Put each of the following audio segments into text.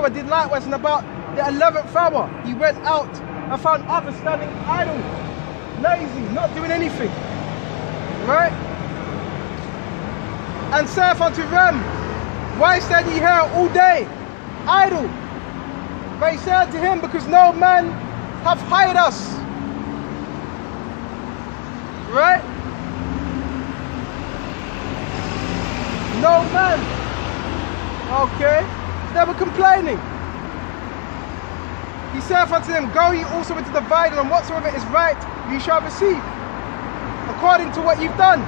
hour did likewise, and about the 11th hour he went out and found others standing idle, lazy, not doing anything. Right? And saith unto them, why stand ye here all day, idle? But he said to him, because no man hath hired us. Right? No man. Okay? They were complaining. He saith unto them, go ye also into the vineyard, and whatsoever is right ye shall receive, according to what you've done.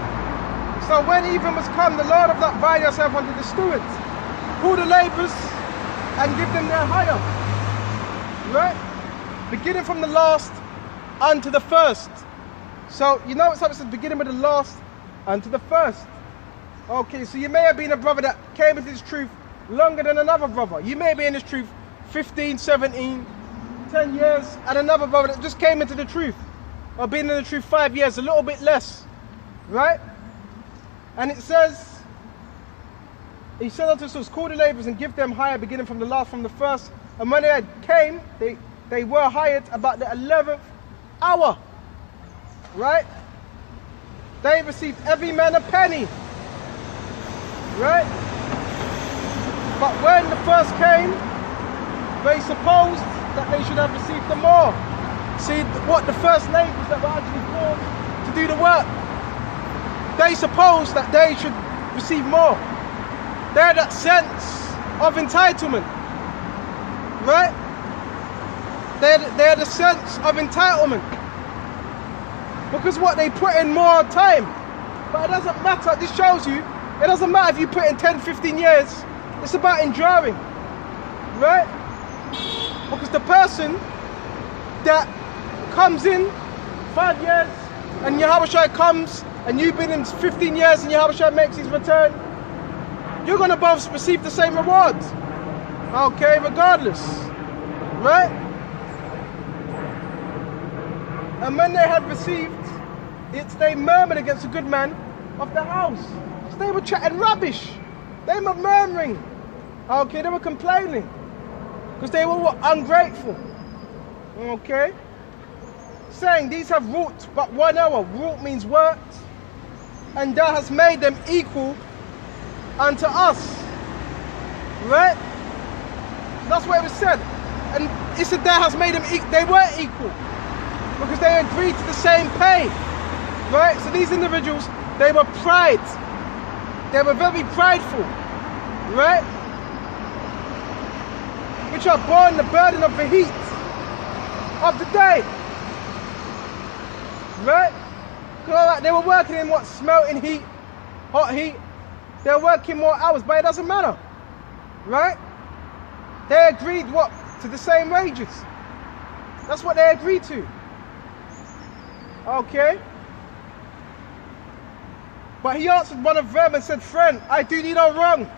So when even was come, the Lord of that vineyard saith unto the stewards, call the labourers and give them their hire. Right? Beginning from the last unto the first. So you know what's up? It says beginning with the last unto the first. Okay, so you may have been a brother that came into this truth longer than another brother. You may be in this truth 15, 17, 10 years, and another brother that just came into the truth, or been in the truth 5 years, a little bit less. Right? And it says, he said unto us, call the labourers and give them hire, beginning from the last, from the first. And when they came, they were hired about the 11th hour. Right? They received every man a penny. Right? But when the first came, they supposed that they should have received the more. See, what the first labourers that were actually called to do the work, they supposed that they should receive more. They had that sense of entitlement. Right? They had a sense of entitlement. Because what, they put in more time. But it doesn't matter. This shows you, it doesn't matter if you put in 10, 15 years. It's about enduring. Right? Because the person that comes in 5 years and Yahushua comes and you've been in 15 years and Yahushua makes his return, you're going to both receive the same rewards. Okay, regardless. Right? And when they had received it, they murmured against the good man of the house. So they were chatting rubbish. They were murmuring. Okay, they were complaining. Because they were ungrateful. Okay? Saying, these have wrought but 1 hour. Wrought means worked. And thou hast made them equal unto us. Right? That's what it was said. And it said thou hast made them equal. They were equal. Because they agreed to the same pay. Right? So these individuals, they were pride. They were very prideful. Right? Which are borne the burden of the heat of the day. Right? They were working in what? Smelting heat, hot heat. They were working more hours, but it doesn't matter. Right? They agreed what? To the same wages. That's what they agreed to. Okay? But he answered one of them and said, friend, I do thee no wrong.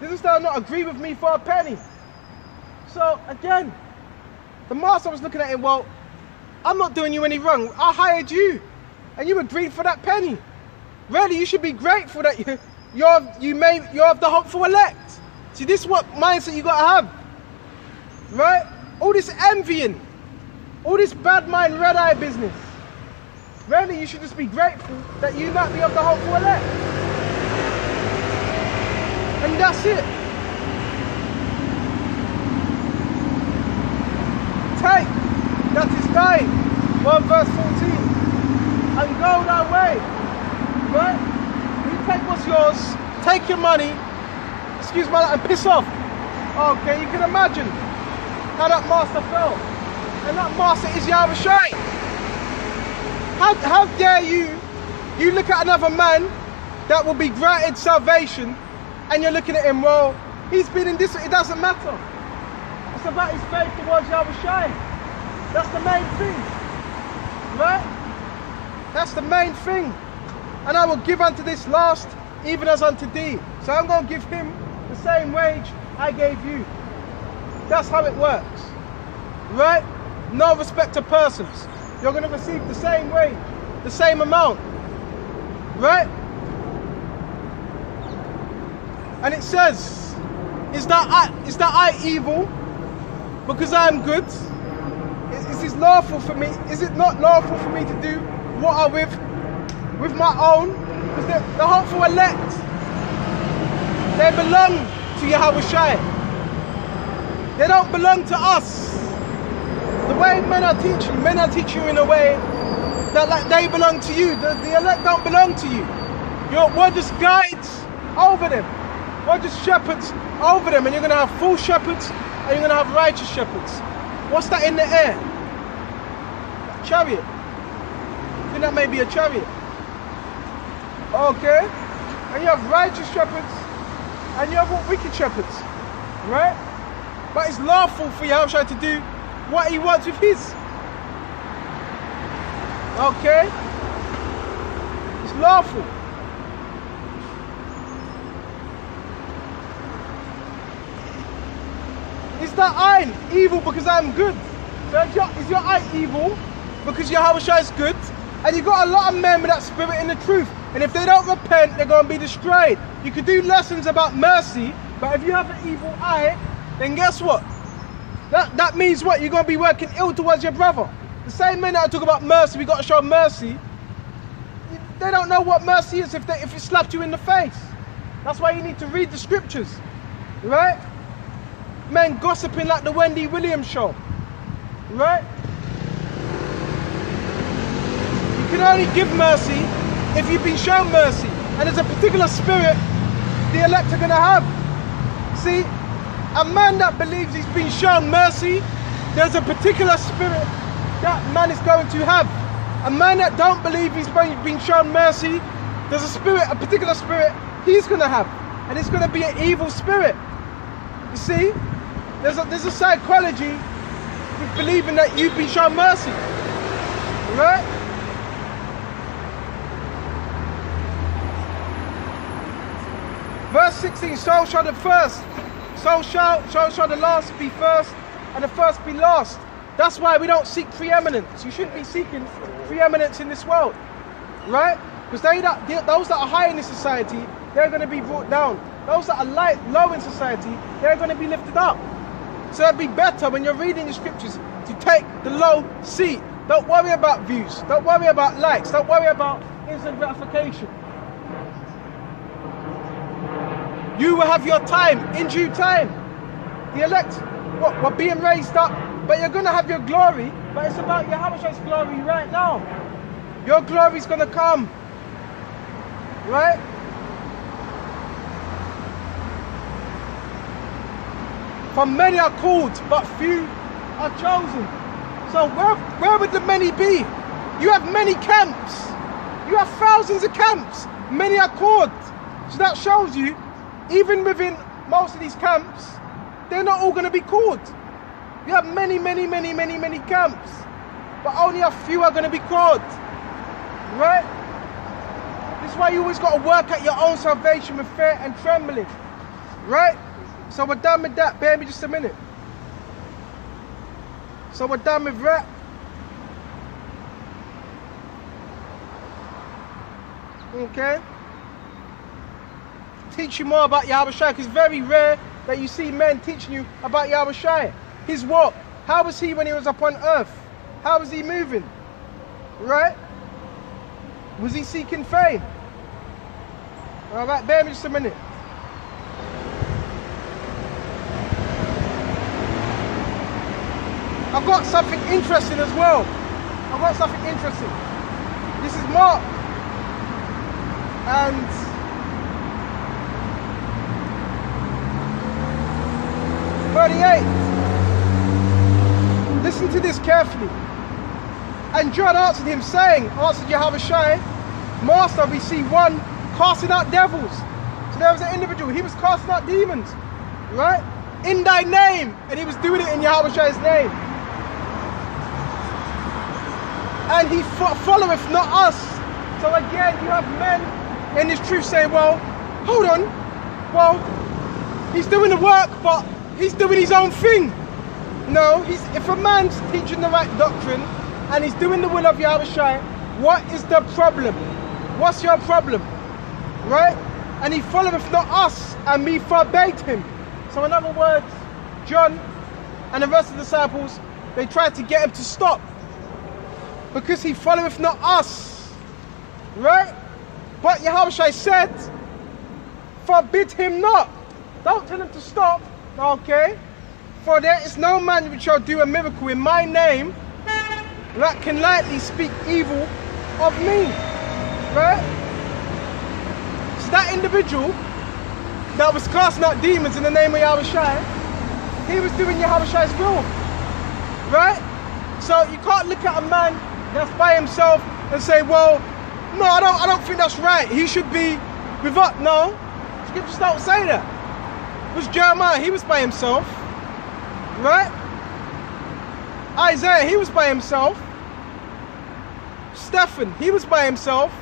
Dost thou not agree with me for a penny? So again, the master was looking at him, well, I'm not doing you any wrong. I hired you and you agreed for that penny. Really, you should be grateful that you're of the hopeful elect. See, this is what mindset you got to have. Right? All this envying, all this bad mind, red eye business. Really, you should just be grateful that you might be of the hopeful elect. And that's it. Take that is thine, 1 verse 14, and go thy way. Right? You take what's yours, take your money, excuse my and piss off. Okay, you can imagine how that master felt. And that master is Yahushua. How dare you look at another man that will be granted salvation and you're looking at him, well, he's been in this, it doesn't matter. It's about his faith towards Yahushua. That's the main thing. Right? That's the main thing. And I will give unto this last even as unto thee. So I'm going to give him the same wage I gave you. That's how it works. Right? No respect to persons. You're going to receive the same wage, the same amount. Right? And it says, Is that I evil because I am good? Is this lawful for me? Is it not lawful for me to do what I with my own? Because the hopeful elect, they belong to Yahweh Shai. They don't belong to us. The way men are teaching you in a way that like they belong to you. The elect don't belong to you. We're just guides over them. We're just shepherds over them, and you're going to have full shepherds and you're going to have righteous shepherds. What's that in the air? A chariot. I think that may be a chariot. Okay. And you have righteous shepherds and you have wicked shepherds. Right? But it's lawful for Yahushua to do what he wants with his. Okay? It's lawful. Is that I evil because I'm good? So is your eye evil because Yahushua is good? And you've got a lot of men with that spirit in the truth. And if they don't repent, they're going to be destroyed. You could do lessons about mercy, but if you have an evil eye, then guess what? That means what? You're going to be working ill towards your brother. The same men that talk about mercy, we got to show mercy. They don't know what mercy is if it slapped you in the face. That's why you need to read the scriptures, right? Men gossiping like the Wendy Williams show, right? You can only give mercy if you've been shown mercy. And there's a particular spirit the elect are going to have. See, a man that believes he's been shown mercy, there's a particular spirit that man is going to have. A man that don't believe he's been shown mercy, there's a particular spirit he's going to have. And it's going to be an evil spirit. You see, there's a psychology with believing that you've been shown mercy. Right? Verse 16, so shall the first, so shall the last be first, and the first be last. That's why we don't seek preeminence. You shouldn't be seeking preeminence in this world, right? Because those that are high in this society, they're going to be brought down. Those that are low in society, they're going to be lifted up. So it'd be better when you're reading the scriptures to take the low seat. Don't worry about views. Don't worry about likes. Don't worry about instant gratification. You will have your time in due time. The elect, we're being raised up, but you're going to have your glory, but it's about Yahweh's glory right now. Your glory is going to come. Right? For many are called, but few are chosen. So where would the many be? You have many camps. You have thousands of camps. Many are called. So that shows you, even within most of these camps, they're not all going to be called. You have many camps, but only a few are going to be called. Right? This is why you always got to work at your own salvation with fear and trembling. Right? So we're done with that. Bear me just a minute. So we're done with that. Okay? Teach you more about Yahweh Shai, because it's very rare that you see men teaching you about Yahweh Shai. His walk. How was he when he was upon earth? How was he moving? Right? Was he seeking fame? Alright, bear me just a minute. I've got something interesting as well. I've got something interesting. This is Mark. And listen to this carefully. And John answered him, saying, answered Yahweh Shai, Master, we see one casting out devils. So there was an individual, he was casting out demons, right? In thy name. And he was doing it in Yahweh Shai's name. And he followeth not us. So again, you have men in this truth saying, well, hold on. Well, he's doing the work, but he's doing his own thing. No, if a man's teaching the right doctrine and he's doing the will of Yahweh Shai, what is the problem? What's your problem? Right? And he followeth not us, and me forbade him. So in other words, John and the rest of the disciples, they tried to get him to stop. Because he followeth not us. Right? But Yahushua said, forbid him not. Don't tell him to stop. Okay? For there is no man which shall do a miracle in my name that can lightly speak evil of me. Right? So that individual that was casting out demons in the name of Yahushua, he was doing Yahushua's will. Right? So you can't look at a man that's by himself and say, well, no, I don't think that's right. He should be with us. No, scriptures don't say that. It was Jeremiah, he was by himself. Right? Isaiah, he was by himself. Stephen, he was by himself.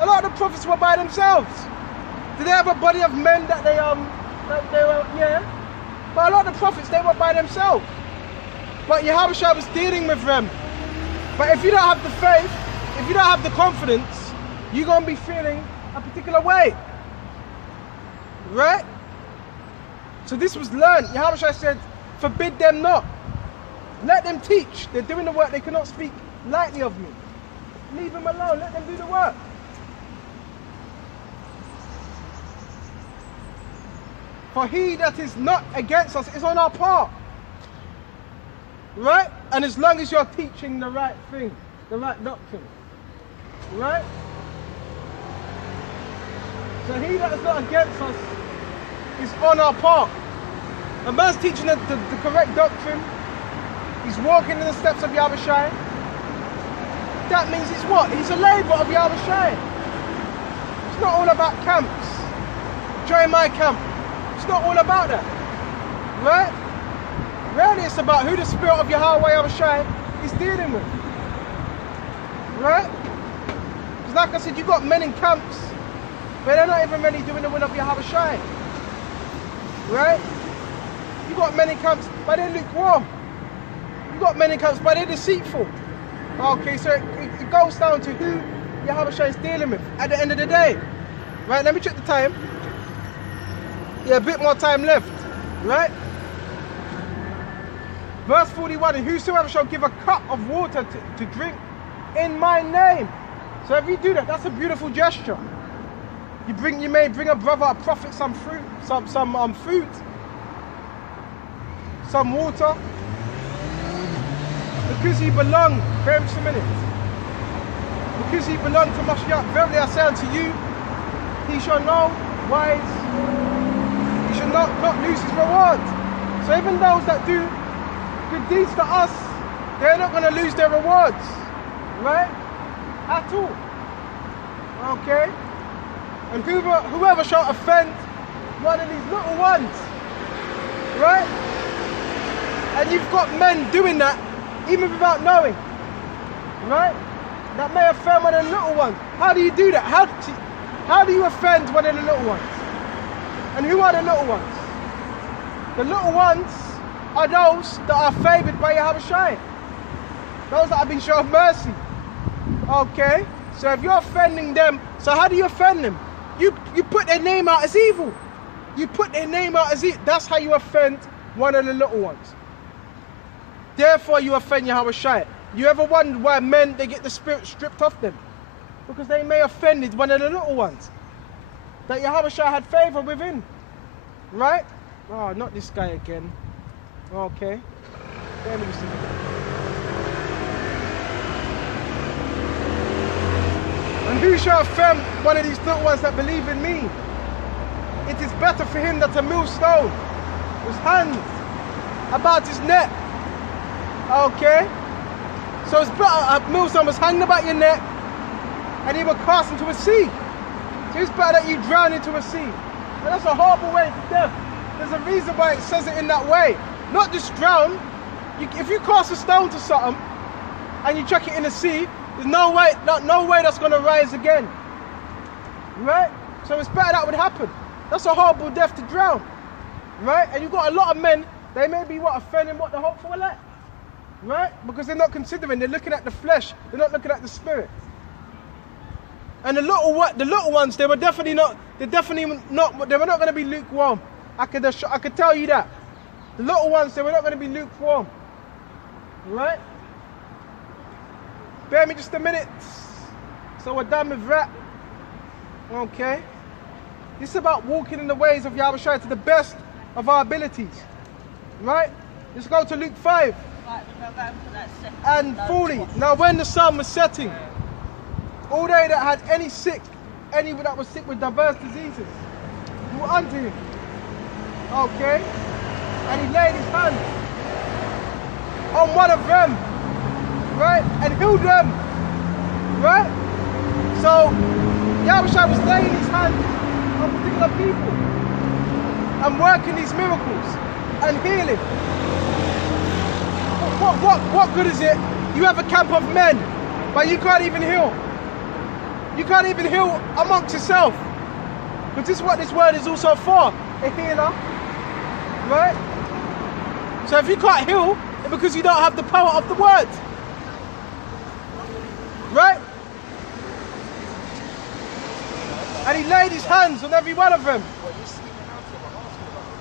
A lot of the prophets were by themselves. Did they have a body of men that they were, yeah? But a lot of the prophets, they were by themselves. But Yahushua was dealing with them. But if you don't have the faith, if you don't have the confidence, you're going to be feeling a particular way. Right? So this was learned. Yahushua said, forbid them not. Let them teach. They're doing the work. They cannot speak lightly of me. Leave them alone. Let them do the work. For he that is not against us is on our part. Right? And as long as you're teaching the right thing, the right doctrine. Right? So he that is not against us is on our part. A man's teaching the correct doctrine. He's walking in the steps of Yahushua. That means he's what? He's a labor of Yahushua. It's not all about camps. Join my camp. It's not all about that. Right? Really, it's about who the spirit of Yahweh Yahushua is dealing with. Right? Because like I said, you've got men in camps, but they're not even really doing the will of Yahushua. Right? You've got men in camps, but they're lukewarm. You've got men in camps, but they're deceitful. Okay, so it goes down to who Yahushua is dealing with at the end of the day. Right, let me check the time. Yeah, a bit more time left. Right? Verse 41, and whosoever shall give a cup of water to drink in my name. So if you do that, that's a beautiful gesture. You may bring a brother, a prophet, some fruit, some food, some water. Because he belonged, bear just a minute. Because he belonged to Mashiach, verily I say unto you, he shall know wise, he shall not lose his reward. So even those that do good deeds to us, they're not going to lose their rewards, right? At all. Okay? And whoever shall offend one of these little ones, right? And you've got men doing that even without knowing, right? That may offend one of the little ones. How do you do that? How do you offend one of the little ones? And who are the little ones? The little ones are those that are favoured by Yahushua. Those that have been shown mercy. Okay? So if you're offending them, so how do you offend them? You put their name out as evil. You put their name out as evil. That's how you offend one of the little ones. Therefore you offend Yahushua. You ever wonder why men, they get the spirit stripped off them? Because they may have offended one of the little ones that Yahushua had favour within. Right? Oh, not this guy again. Okay. Let me see. And who shall offend one of these little ones that believe in me? It is better for him that a millstone was hanged about his neck. Okay? So it's better a millstone was hanged about your neck and you were cast into a sea. So it's better that you drown into a sea. And that's a horrible way to death. There's a reason why it says it in that way. Not just drown. If you cast a stone to something and you chuck it in the sea, there's no way that's going to rise again. Right? So it's better that would happen. That's a horrible death to drown. Right? And you've got a lot of men, they may be offending what the hopeful elect. Right? Because they're not considering, they're looking at the flesh, they're not looking at the spirit. And the little ones, they were not going to be lukewarm. I could tell you that. The little ones, they were not going to be lukewarm. Right? Bear me just a minute. So we're done with that. Okay. This is about walking in the ways of Yahushua to the best of our abilities. Right? Let's go to Luke 5. And 40. Now when the sun was setting, all they that had any that was sick with diverse diseases, brought unto him. Okay? And he laid his hand on one of them, right? And healed them, right? So Yahushua was laying his hand on particular people and working these miracles and healing. What good is it? You have a camp of men, but you can't even heal. You can't even heal amongst yourself. But this is what this word is also for, a healer, right? So if you can't heal, it's because you don't have the power of the word, right? And he laid his hands on every one of them.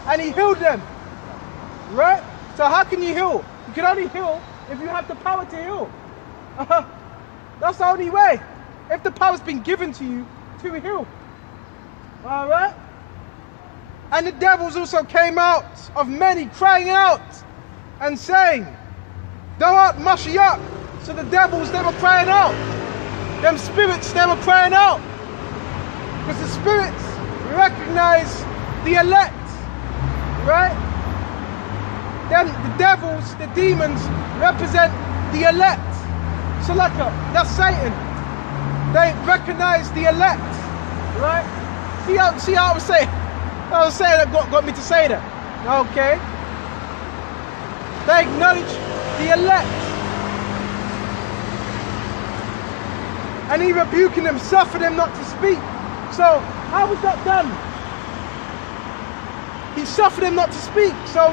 And he healed them, right? So how can you heal? You can only heal if you have the power to heal. That's the only way. If the power's been given to you to heal. All right? And the devils also came out of many, crying out and saying, "Thou art Mashiach." So the devils, they were crying out. Them spirits, they were crying out. Because the spirits recognize the elect, right? Then the devils, the demons, represent the elect. So like that's Satan. They recognize the elect, right? See how I was saying? I was saying that got me to say that. Okay. They acknowledge the elect. And he rebuking them, suffer them not to speak. So how was that done? He suffered them not to speak. So